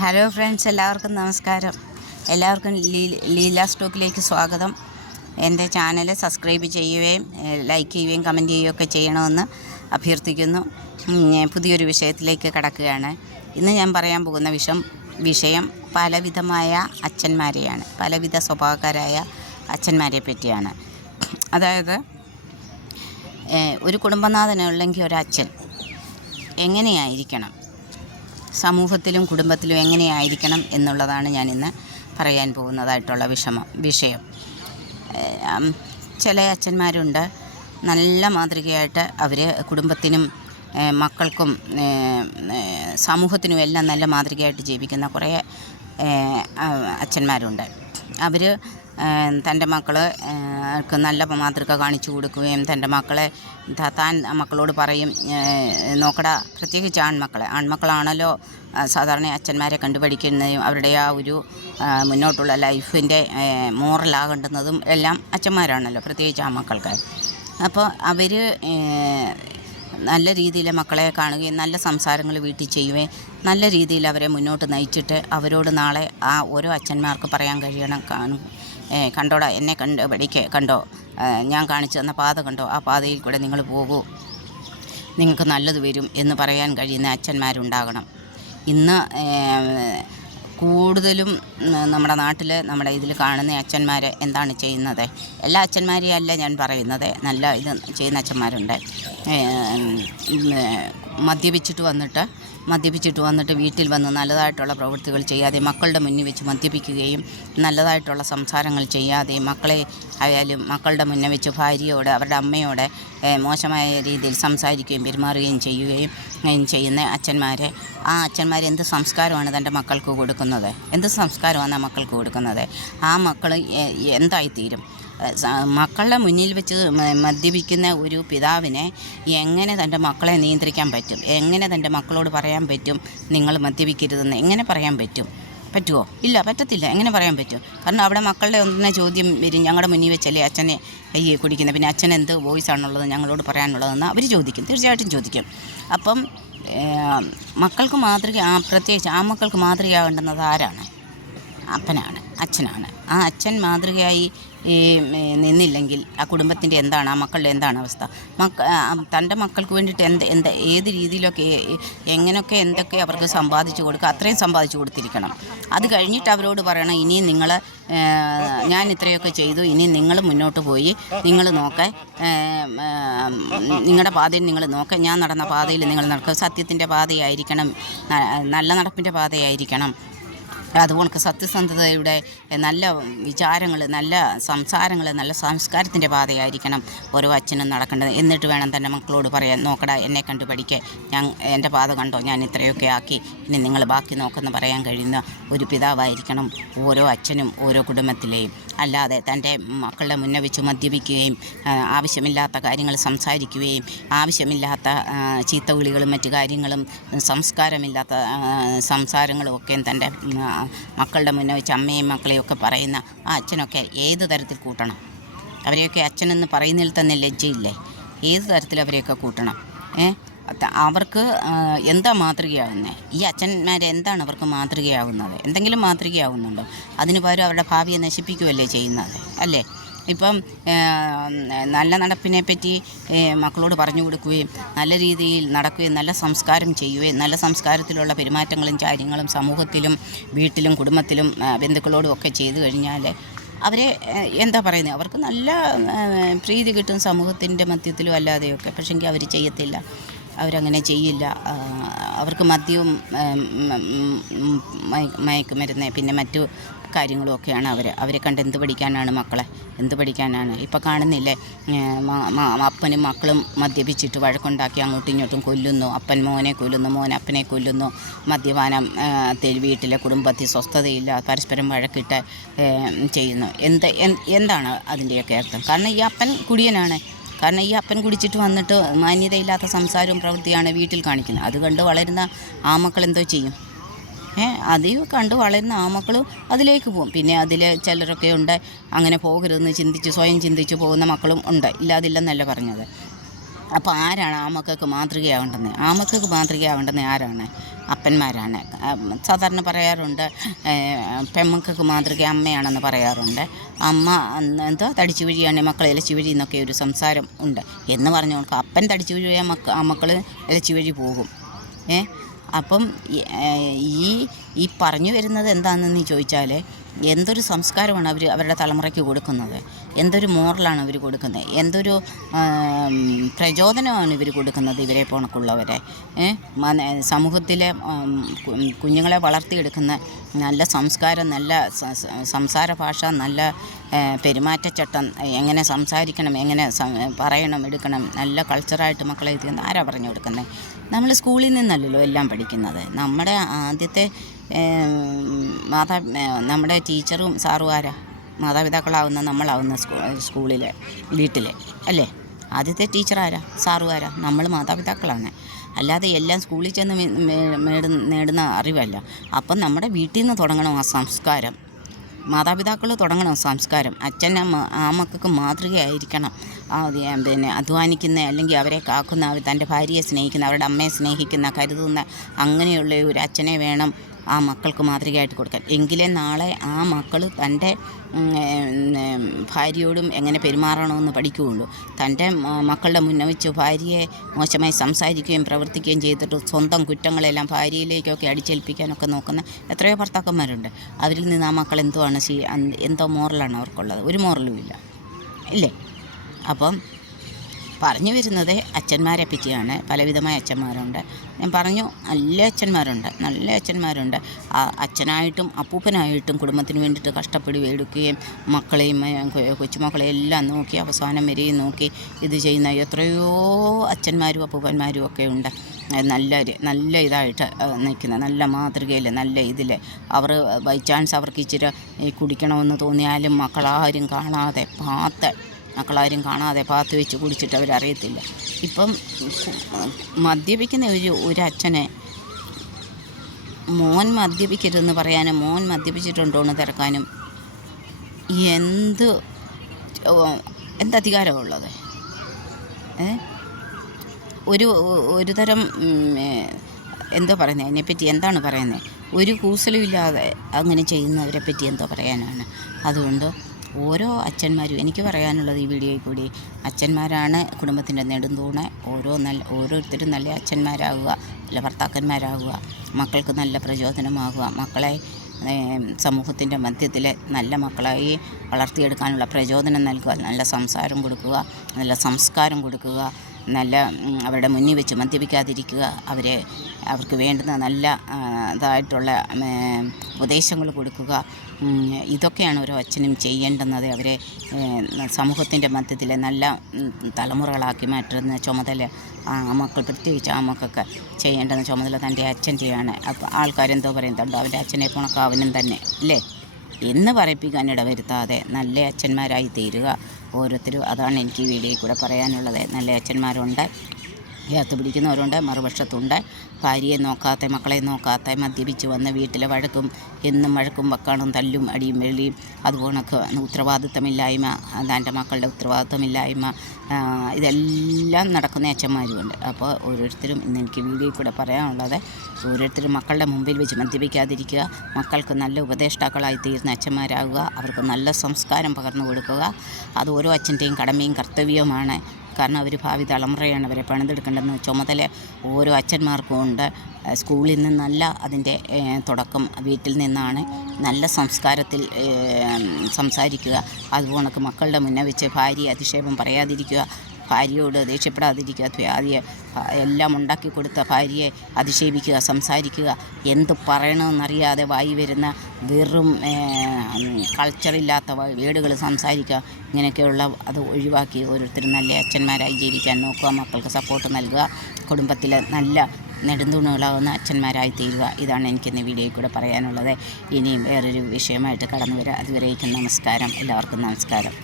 Hello friends, എല്ലാവർക്കും നമസ്കാരം. എല്ലാവർക്കും ലീലാസ് ടോക്കിലേക്ക് സ്വാഗതം. എൻ്റെ ചാനൽ സബ്സ്ക്രൈബ് ചെയ്യുകയും ലൈക്ക് ചെയ്യുകയും കമൻറ്റ് ചെയ്യുകയൊക്കെ ചെയ്യണമെന്ന് അഭ്യർത്ഥിക്കുന്നു. പുതിയൊരു വിഷയത്തിലേക്ക് കടക്കുകയാണ്. ഇന്ന് ഞാൻ പറയാൻ പോകുന്ന വിഷയം പലവിധമായ അച്ഛന്മാരെയാണ്, പലവിധ സ്വഭാവക്കാരായ അച്ഛന്മാരെ പറ്റിയാണ്. അതായത് ഒരു കുടുംബനാഥനുള്ളെങ്കിൽ ഒരച്ഛൻ എങ്ങനെയായിരിക്കണം, സമൂഹത്തിലും കുടുംബത്തിലും എങ്ങനെയായിരിക്കണം എന്നുള്ളതാണ് ഞാനിന്ന് പറയാൻ പോകുന്നതായിട്ടുള്ള വിഷയം. ചില അച്ഛന്മാരുണ്ട്, നല്ല മാതൃകയായിട്ട് അവർ കുടുംബത്തിനും മക്കൾക്കും സമൂഹത്തിനും എല്ലാം നല്ല മാതൃകയായിട്ട് ജീവിക്കുന്ന കുറേ അച്ഛന്മാരുണ്ട്. അവർ തൻ്റെ മക്കൾക്ക് നല്ല മാതൃക കാണിച്ചു കൊടുക്കുകയും തൻ്റെ മക്കളെ താൻ മക്കളോട് പറയും, നോക്കടാ, പ്രത്യേകിച്ച് ആൺമക്കളാണല്ലോ സാധാരണ അച്ഛന്മാരെ കണ്ടുപഠിക്കുന്നതും അവരുടെ ആ ഒരു മുന്നോട്ടുള്ള ലൈഫിൻ്റെ മോറലാകേണ്ടുന്നതും എല്ലാം അച്ഛന്മാരാണല്ലോ, പ്രത്യേകിച്ച് ആൺമക്കൾക്ക്. അപ്പോൾ അവർ നല്ല രീതിയിൽ മക്കളെ കാണുകയും നല്ല സംസാരങ്ങൾ വീട്ടിൽ ചെയ്യുകയും നല്ല രീതിയിൽ അവരെ മുന്നോട്ട് നയിച്ചിട്ട് അവരോട് നാളെ ആ ഓരോ അച്ഛന്മാർക്ക് പറയാൻ കഴിയണം, കണ്ടോടാ, എന്നെ കണ്ടോ, ഞാൻ കാണിച്ചു തന്ന പാത കണ്ടോ, ആ പാതയിൽ കൂടെ നിങ്ങൾ പോകൂ, നിങ്ങൾക്ക് നല്ലത് വരും എന്ന് പറയാൻ കഴിയുന്ന അച്ഛന്മാരുണ്ടാകണം. ഇന്ന് കൂടുതലും നമ്മുടെ നാട്ടിൽ നമ്മുടെ ഇതിൽ കാണുന്ന അച്ഛന്മാർ എന്താണ് ചെയ്യുന്നത്? എല്ലാ അച്ഛന്മാരെയും അല്ല ഞാൻ പറയുന്നത്, നല്ല ഇത് ചെയ്യുന്ന അച്ഛന്മാരുണ്ട്. മദ്യപിച്ചിട്ട് വന്നിട്ട് വീട്ടിൽ വന്ന് നല്ലതായിട്ടുള്ള പ്രവൃത്തികൾ ചെയ്യാതെ മക്കളുടെ മുന്നിൽ വെച്ച് മദ്യപിക്കുകയും നല്ലതായിട്ടുള്ള സംസാരങ്ങൾ ചെയ്യാതെ മക്കളെ ആയാലും മക്കളുടെ മുന്നിൽ വെച്ച് ഭാര്യയോട് അവരുടെ അമ്മയോട് മോശമായ രീതിയിൽ സംസാരിക്കുകയും പെരുമാറുകയും ചെയ്യുന്ന ആ അച്ഛന്മാർ എന്ത് സംസ്കാരമാണ് തൻ്റെ മക്കൾക്ക് കൊടുക്കുന്നത്? എന്ത് സംസ്കാരമാണ് ആ മക്കൾക്ക് കൊടുക്കുന്നത്? ആ മക്കൾ എന്തായിത്തീരും? മക്കളുടെ മുന്നിൽ വെച്ച് മദ്യപിക്കുന്ന ഒരു പിതാവിനെ എങ്ങനെ തൻ്റെ മക്കളെ നിയന്ത്രിക്കാൻ പറ്റും? എങ്ങനെ തൻ്റെ മക്കളോട് പറയാൻ പറ്റും നിങ്ങൾ മദ്യപിക്കരുതെന്ന്? എങ്ങനെ പറയാൻ പറ്റുമോ? ഇല്ല, പറ്റത്തില്ല. എങ്ങനെ പറയാൻ പറ്റും? കാരണം അവിടെ മക്കളുടെ ഒന്നിനെ ചോദ്യം വരും, ഞങ്ങളുടെ മുന്നിൽ വെച്ചല്ലേ അച്ഛനെ കുടിക്കുന്നത്, പിന്നെ അച്ഛൻ എന്ത് വോയിസാണുള്ളത് ഞങ്ങളോട് പറയാനുള്ളതെന്ന് അവർ ചോദിക്കും, തീർച്ചയായിട്ടും ചോദിക്കും. അപ്പം മക്കൾക്ക് പ്രത്യേകിച്ച് ആ മക്കൾക്ക് മാതൃകയാകേണ്ടുന്നത് ആരാണ്? അപ്പനാണ്, അച്ഛനാണ്. ആ അച്ഛൻ മാതൃകയായി നിന്നില്ലെങ്കിൽ ആ കുടുംബത്തിൻ്റെ എന്താണ്, ആ മക്കളുടെ എന്താണ് അവസ്ഥ? തൻ്റെ മക്കൾക്ക് വേണ്ടിയിട്ട് ഏത് രീതിയിലൊക്കെ എങ്ങനെയൊക്കെ എന്തൊക്കെ അവർക്ക് സമ്പാദിച്ചു കൊടുക്കുക, അത്രയും സമ്പാദിച്ചു കൊടുത്തിരിക്കണം. അത് കഴിഞ്ഞിട്ട് അവരോട് പറയണം, ഇനിയും നിങ്ങൾ, ഞാൻ ഇത്രയൊക്കെ ചെയ്തു, ഇനി നിങ്ങൾ മുന്നോട്ട് പോയി നിങ്ങൾ നോക്ക്, നിങ്ങളുടെ പാതയിൽ നിങ്ങൾ നോക്ക്, ഞാൻ നടന്ന പാതയിൽ നിങ്ങൾ നടക്കുക, സത്യത്തിൻ്റെ പാതയായിരിക്കണം, നല്ല നടപ്പിൻ്റെ പാതയായിരിക്കണം. അതുകൊണ്ട് സത്യസന്ധതയുടെ നല്ല വിചാരങ്ങൾ, നല്ല സംസാരങ്ങൾ, നല്ല സംസ്കാരത്തിൻ്റെ പാതയായിരിക്കണം ഓരോ അച്ഛനും നടക്കേണ്ടത്. എന്നിട്ട് വേണം തൻ്റെ മക്കളോട് പറയാൻ, നോക്കടാ, എന്നെ കണ്ടു പഠിക്കേ, എൻ്റെ പാത കണ്ടോ, ഞാൻ ഇത്രയൊക്കെ ആക്കി, ഇനി നിങ്ങൾ ബാക്കി നോക്കെന്ന് പറയാൻ കഴിയുന്ന ഒരു പിതാവായിരിക്കണം ഓരോ അച്ഛനും ഓരോ കുടുംബത്തിലെയും. അല്ലാതെ തൻ്റെ മക്കളുടെ മുന്നേ വെച്ച് മദ്യപിക്കുകയും ആവശ്യമില്ലാത്ത കാര്യങ്ങൾ സംസാരിക്കുകയും ആവശ്യമില്ലാത്ത ചീത്തവിളികളും മറ്റു കാര്യങ്ങളും സംസ്കാരമില്ലാത്ത സംസാരങ്ങളും ഒക്കെ തൻ്റെ മക്കളുടെ മുന്നേ വെച്ച് അമ്മയും മക്കളെയും ഒക്കെ പറയുന്ന ആ അച്ഛനൊക്കെ ഏത് തരത്തിൽ കൂട്ടണം? അവരെയൊക്കെ അച്ഛനെന്ന് പറയുന്നതിൽ തന്നെ ലജ്ജയില്ലേ? ഏത് തരത്തിൽ അവരെയൊക്കെ കൂട്ടണം? അവർക്ക് എന്താ മാതൃകയാകുന്നത്? ഈ അച്ഛന്മാരെന്താണ് അവർക്ക് മാതൃകയാകുന്നത്? എന്തെങ്കിലും മാതൃകയാകുന്നുണ്ടോ? അതിന് പകരം അവരുടെ ഭാവിയെ നശിപ്പിക്കുകയല്ലേ ചെയ്യുന്നത്, അല്ലേ? ഇപ്പം നല്ല നടപ്പിനെ പറ്റി മക്കളോട് പറഞ്ഞു കൊടുക്കുകയും നല്ല രീതിയിൽ നടക്കുകയും നല്ല സംസ്കാരം ചെയ്യുകയും നല്ല സംസ്കാരത്തിലുള്ള പെരുമാറ്റങ്ങളും കാര്യങ്ങളും സമൂഹത്തിലും വീട്ടിലും കുടുംബത്തിലും ബന്ധുക്കളോടും ഒക്കെ ചെയ്തു കഴിഞ്ഞാൽ അവരെ എന്താ പറയുന്നത്, അവർക്ക് നല്ല പ്രീതി കിട്ടും സമൂഹത്തിൻ്റെ മധ്യത്തിലും അല്ലാതെയൊക്കെ. പക്ഷെങ്കിൽ അവർ ചെയ്യത്തില്ല, അവരങ്ങനെ ചെയ്യില്ല. അവർക്ക് മദ്യവും മയക്കുമരുന്ന് പിന്നെ മറ്റു കാര്യങ്ങളുമൊക്കെയാണ് അവരെ കണ്ട് എന്ത് പഠിക്കാനാണ് മക്കളെ? എന്ത് പഠിക്കാനാണ്? ഇപ്പോൾ കാണുന്നില്ലേ, അപ്പനും മക്കളും മദ്യപിച്ചിട്ട് വഴക്കുണ്ടാക്കി അങ്ങോട്ടും ഇങ്ങോട്ടും കൊല്ലുന്നു, അപ്പൻ മോനെ കൊല്ലുന്നു, മോൻ അപ്പനെ കൊല്ലുന്നു, മദ്യപാനം വീട്ടിലെ കുടുംബത്തിൽ സ്വസ്ഥതയില്ല, പരസ്പരം വഴക്കിട്ട് ചെയ്യുന്നു. എന്താണ് അതിൻ്റെയൊക്കെ അർത്ഥം? കാരണം ഈ അപ്പൻ കുടിയനാണ്. കാരണം ഈ അപ്പൻ കുടിച്ചിട്ട് വന്നിട്ട് മാന്യതയില്ലാത്ത സംസാരവും പ്രവൃത്തിയാണ് വീട്ടിൽ കാണിക്കുന്നത്. അത് കണ്ട് വളരുന്ന ആ മക്കൾ എന്തോ ചെയ്യും? അത് കണ്ട് വളരുന്ന ആ മക്കളും അതിലേക്ക് പോകും. പിന്നെ അതിൽ ചിലരൊക്കെ ഉണ്ട് അങ്ങനെ പോകരുതെന്ന് സ്വയം ചിന്തിച്ച് പോകുന്ന മക്കളും ഉണ്ട്, ഇല്ലാതില്ലെന്നല്ല പറഞ്ഞത്. അപ്പോൾ ആരാണ് ആ മക്കൾക്ക് മാതൃകയാവേണ്ടുന്നത്? ആ മക്കൾക്ക് മാതൃകയാവേണ്ടുന്നത് ആരാണ്? അപ്പന്മാരാണ്. സാധാരണ പറയാറുണ്ട് പെമ്മക്കൾക്ക് മാതൃക അമ്മയാണെന്ന് പറയാറുണ്ട്. അമ്മ എന്തോ തടിച്ചു വീഴിയാണ് മക്കൾ ഇലച്ചു വീഴി എന്നൊക്കെ ഒരു സംസാരം ഉണ്ട് എന്ന് പറഞ്ഞു കൊടുക്കുക. അപ്പൻ തടിച്ചു വീഴിയാൽ മക്കൾ ഇലച്ചു വീഴി പോകും. അപ്പം ഈ പറഞ്ഞു വരുന്നത് എന്താണെന്ന് ചോദിച്ചാൽ എന്തൊരു സംസ്കാരമാണ് അവരുടെ തലമുറയ്ക്ക് കൊടുക്കുന്നത്, എന്തൊരു മോറലാണ് അവർ കൊടുക്കുന്നത്, എന്തൊരു പ്രചോദനമാണ് ഇവർ കൊടുക്കുന്നത് ഇവരെ പോണക്കുള്ളവരെ. സമൂഹത്തിലെ കുഞ്ഞുങ്ങളെ വളർത്തിയെടുക്കുന്ന നല്ല സംസ്കാരം, നല്ല സംസാര ഭാഷ, നല്ല പെരുമാറ്റച്ചട്ടം, എങ്ങനെ സംസാരിക്കണം, എങ്ങനെ പറയണം, എടുക്കണം, നല്ല കൾച്ചറായിട്ട് മക്കളെ എത്തിക്കുന്ന ആരാ പറഞ്ഞു കൊടുക്കുന്നത്? നമ്മൾ സ്കൂളിൽ നിന്നല്ലല്ലോ എല്ലാം പഠിക്കുന്നത്. നമ്മുടെ ആദ്യത്തെ നമ്മുടെ ടീച്ചറും സാറും ആരാ? മാതാപിതാക്കളാവുന്ന നമ്മളാവുന്ന സ്കൂളിൽ വീട്ടിൽ അല്ലേ? ആദ്യത്തെ ടീച്ചർ ആരാ? സാറും ആരാ? നമ്മൾ മാതാപിതാക്കളാണ്. അല്ലാതെ എല്ലാം സ്കൂളിൽ ചെന്ന് നേടുന്ന അറിവല്ല. അപ്പം നമ്മുടെ വീട്ടിൽ നിന്ന് തുടങ്ങണം ആ സംസ്കാരം. മാതാപിതാക്കൾ തുടങ്ങണം സംസ്കാരം. അച്ഛൻ ആ മക്കൾക്ക് മാതൃകയായിരിക്കണം. പിന്നെ അധ്വാനിക്കുന്ന, അല്ലെങ്കിൽ അവരെ കാക്കുന്ന, തൻ്റെ ഭാര്യയെ സ്നേഹിക്കുന്ന, അവരുടെ അമ്മയെ സ്നേഹിക്കുന്ന, കരുതുന്ന അങ്ങനെയുള്ള ഒരു അച്ഛനെ വേണം ആ മക്കൾക്ക് മാതൃകയായിട്ട് കൊടുക്കാൻ. എങ്കിലേ നാളെ ആ മക്കൾ തൻ്റെ ഭാര്യയോടും എങ്ങനെ പെരുമാറണമെന്ന് പഠിക്കുകയുള്ളൂ. തൻ്റെ മക്കളുടെ മുന്നേ വെച്ച് ഭാര്യയെ മോശമായി സംസാരിക്കുകയും പ്രവർത്തിക്കുകയും ചെയ്തിട്ട് സ്വന്തം കുറ്റങ്ങളെല്ലാം ഭാര്യയിലേക്കൊക്കെ അടിച്ചേൽപ്പിക്കാനൊക്കെ നോക്കുന്ന എത്രയോ ഭർത്താക്കന്മാരുണ്ട്. അവരിൽ നിന്ന് ആ മക്കൾ എന്തോ മോറലാണ് അവർക്കുള്ളത്? ഒരു മോറലും ഇല്ല, ഇല്ലേ? അപ്പം പറഞ്ഞു വരുന്നത് അച്ഛന്മാരെ പറ്റിയാണ്. പലവിധമായ അച്ഛന്മാരുണ്ട്. ഞാൻ പറഞ്ഞു, നല്ല അച്ഛന്മാരുണ്ട്. അച്ഛനായിട്ടും അപ്പൂപ്പനായിട്ടും കുടുംബത്തിന് വേണ്ടിയിട്ട് കഷ്ടപ്പെടുകയും എടുക്കുകയും മക്കളെയും കൊച്ചുമക്കളെയും എല്ലാം നോക്കി അവസാനം വരെയും നോക്കി ഇത് ചെയ്യുന്ന എത്രയോ അച്ഛന്മാരും അപ്പൂപ്പന്മാരും ഒക്കെ ഉണ്ട്. നല്ല ഇതായിട്ട് നിൽക്കുന്ന, നല്ല മാതൃകയിൽ, നല്ല ഇതിൽ. അവർ ബൈ ചാൻസ് അവർക്ക് ഇച്ചിരി കുടിക്കണമെന്ന് തോന്നിയാലും മക്കളാരും കാണാതെ പാത്ത് വെച്ച് കുടിച്ചിട്ട് അവരറിയത്തില്ല. ഇപ്പം മദ്യപിക്കുന്ന ഒരു അച്ഛനെ മോൻ മദ്യപിക്കരുതെന്ന് പറയാനും മോൻ മദ്യപിച്ചിട്ടുണ്ടോ എന്ന് തിരക്കാനും എന്തധികാരമുള്ളത്? ഒരു തരം എന്തോ പറയുന്നത്, അതിനെപ്പറ്റി എന്താണ് പറയുന്നത്? ഒരു കൂസലും ഇല്ലാതെ അങ്ങനെ ചെയ്യുന്നവരെ പറ്റി എന്തോ പറയാനാണ്. അതുകൊണ്ട് ഓരോ അച്ഛന്മാരും, എനിക്ക് പറയാനുള്ളത് ഈ വീഡിയോയിൽ കൂടി, അച്ഛന്മാരാണ് കുടുംബത്തിൻ്റെ നെടുന്തൂണ്. ഓരോരുത്തരും നല്ല അച്ഛന്മാരാകുക, നല്ല ഭർത്താക്കന്മാരാകുക, മക്കൾക്ക് നല്ല പ്രചോദനമാകുക, മക്കളെ സമൂഹത്തിൻ്റെ മധ്യത്തിൽ നല്ല മക്കളായി വളർത്തിയെടുക്കാനുള്ള പ്രചോദനം നൽകുക, നല്ല സംസാരം കൊടുക്കുക, നല്ല സംസ്കാരം കൊടുക്കുക, അവരുടെ മുന്നിൽ വെച്ച് മദ്യപിക്കാതിരിക്കുക, അവർക്ക് വേണ്ടുന്ന നല്ല ഇതായിട്ടുള്ള ഉപദേശങ്ങൾ കൊടുക്കുക. ഇതൊക്കെയാണ് ഓരോ അച്ഛനും ചെയ്യേണ്ടുന്നത്. അവരെ സമൂഹത്തിൻ്റെ മധ്യത്തിൽ നല്ല തലമുറകളാക്കി മാറ്റുന്ന ചുമതല മക്കൾ, പ്രത്യേകിച്ച് ആ മക്കൾക്ക് ചെയ്യേണ്ടുന്ന ചുമതല തൻ്റെ അച്ഛൻ്റെയാണ്. അപ്പോൾ ആൾക്കാരെന്തോ പറയുന്നുണ്ട്, അവൻ്റെ അച്ഛനെ കണക്ക് അവനും തന്നെ അല്ലേ എന്ന് പറയിപ്പിക്കാൻ ഇടവരുത്താതെ നല്ല അച്ഛന്മാരായി തീരുക ഓരോരുത്തരും. അതാണ് എനിക്ക് ഈ വീഡിയോയിൽ കൂടെ പറയാനുള്ളത്. നല്ല അച്ഛന്മാരുണ്ട്, ചേർത്ത് പിടിക്കുന്നവരുണ്ട്, മറുപക്ഷത്തുണ്ട്. ഭാര്യയെ നോക്കാത്ത, മക്കളെ നോക്കാത്ത, മദ്യപിച്ച് വന്ന് വീട്ടിലെ എന്നും വഴക്കും വക്കാണും തല്ലും അടിയും വെള്ളിയും, അതുപോലൊക്കെ ഉത്തരവാദിത്തമില്ലായ്മ, തൻ്റെ മക്കളുടെ ഉത്തരവാദിത്തമില്ലായ്മ, ഇതെല്ലാം നടക്കുന്ന അച്ഛന്മാരുമുണ്ട്. അപ്പോൾ ഓരോരുത്തരും ഇന്ന് എനിക്ക് വീഡിയോയിൽ കൂടെ പറയാനുള്ളത്, ഓരോരുത്തരും മക്കളുടെ മുമ്പിൽ വെച്ച് മദ്യപിക്കാതിരിക്കുക, മക്കൾക്ക് നല്ല ഉപദേഷ്ടാക്കളായി തീർന്ന അച്ഛന്മാരാകുക, അവർക്ക് നല്ല സംസ്കാരം പകർന്നു കൊടുക്കുക. അത് ഓരോ അച്ഛൻ്റെയും കടമയും കർത്തവ്യവുമാണ്. കാരണം അവർ ഭാവി തലമുറയാണ്, അവരെ പണിതെടുക്കേണ്ടെന്ന് ചുമതല ഓരോ അച്ഛന്മാർക്കും ഉണ്ട്. സ്കൂളിൽ നിന്നല്ല അതിൻ്റെ തുടക്കം, വീട്ടിൽ നിന്നാണ്. നല്ല സംസ്കാരത്തിൽ സംസാരിക്കുക, അതുപോലെ മക്കളുടെ മുന്നേ വെച്ച് ഭാര്യയെ അധിക്ഷേപം പറയാതിരിക്കുക, ഭാര്യയോട് ദേഷ്യപ്പെടാതിരിക്കുക, ഭാര്യയെ എല്ലാം ഉണ്ടാക്കി കൊടുത്ത ഭാര്യയെ അധിക്ഷേപിക്കുക, സംസാരിക്കുക, എന്ത് പറയണമെന്നറിയാതെ വായി വരുന്ന വെറും കൾച്ചറില്ലാത്ത വേടുകൾ സംസാരിക്കുക, ഇങ്ങനെയൊക്കെയുള്ള അത് ഒഴിവാക്കി ഓരോരുത്തരും നല്ല അച്ഛന്മാരായി ജീവിക്കാൻ നോക്കുക, മക്കൾക്ക് സപ്പോർട്ട് നൽകുക, കുടുംബത്തിൽ നല്ല നെടുന്തൂണുകളാവുന്ന അച്ഛന്മാരായി തീരുക. ഇതാണ് എനിക്കിന്ന് വീഡിയോയിൽ കൂടെ പറയാനുള്ളത്. ഇനിയും വേറൊരു വിഷയമായിട്ട് കടന്നു വരാം. അതുവരേക്കും നമസ്കാരം, എല്ലാവർക്കും നമസ്കാരം.